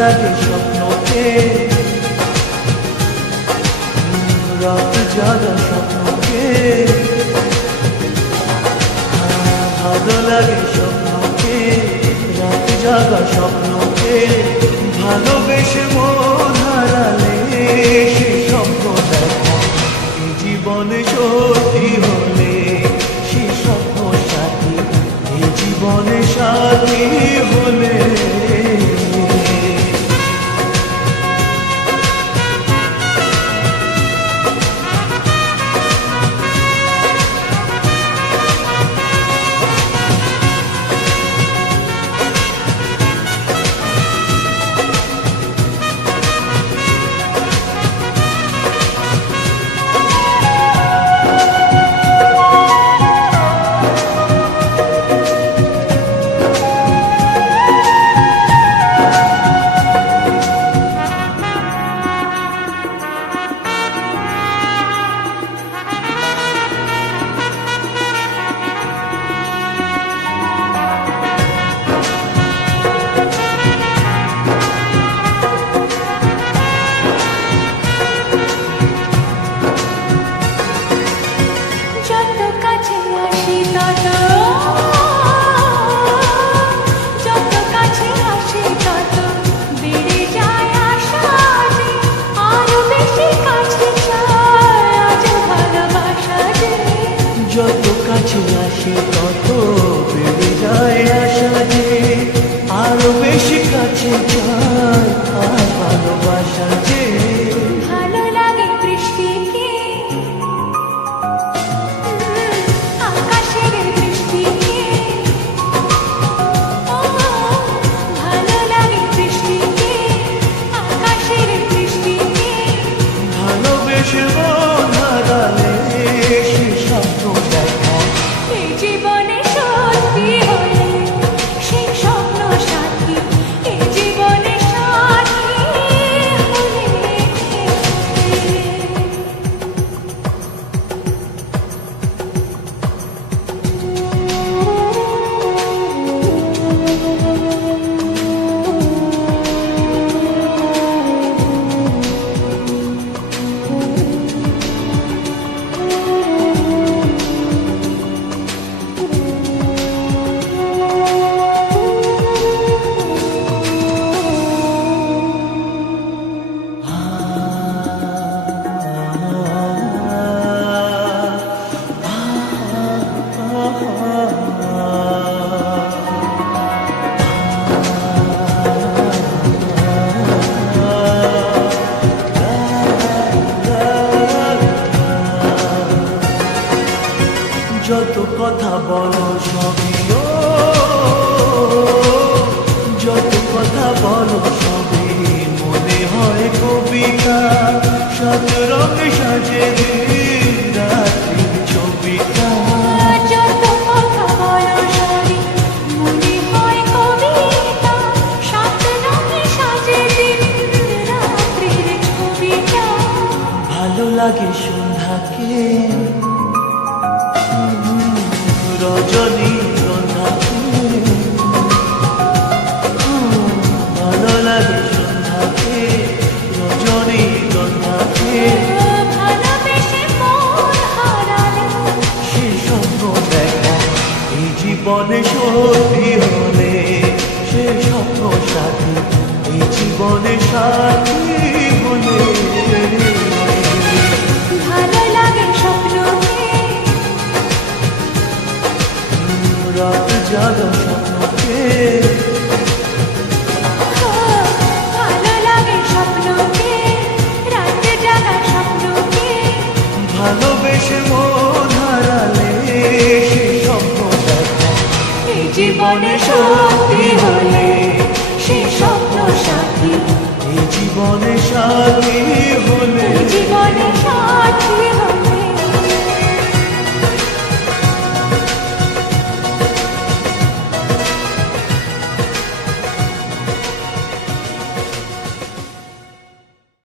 লাগে স্বপ্নকে রাত জাগা স্বপ্নকে ভালো লাগে স্বপ্নকে রাত জাগা স্বপ্নকে ভালোবেসে মন হারালে সে স্বপ্ন দেখা এই জীবনে সত্যি হলে সে স্বপ্ন সাথী এই জীবনে সাথী হলে যত কাছে আসে তত বেড়ে যায় আশা যে আরো বেশি কাছে যায় আর ভালোবাসা যে ভালো লাগে বৃষ্টিকে আকাশের বৃষ্টিকে ভালো লাগে বৃষ্টিকে আকাশের বৃষ্টিকে ভালোবেসে মন হারালে সে স্বপ্ন দেখা এই জীবনে সত্যি হলে সে স্বপ্ন সাথী এই জীবনে সাথী হলে যত কথা বলো সবই যত কথা বলো সবই মনে হয় কবিতা সাত রঙে সাজে রাত্রির ছবিটা যত কথা বলো সবই মনে হয় কবিতা সাত রঙে সাজে দিন রাত্রির ছবিটা ভালো লাগে সন্ধ্যাকে রজনী সাথী হলে ভালো লাগে স্বপ্নকে রাত জাগা স্বপ্নকে ভালো লাগে স্বপ্নকে রাত জাগা স্বপ্নকে ভালোবেসে মন হারালে সে স্বপ্ন দেখা এই জীবনে সত্যি হলে সে স্বপ্ন সাথী এই জীবনে সাথী হলে এই জীবনে সাথী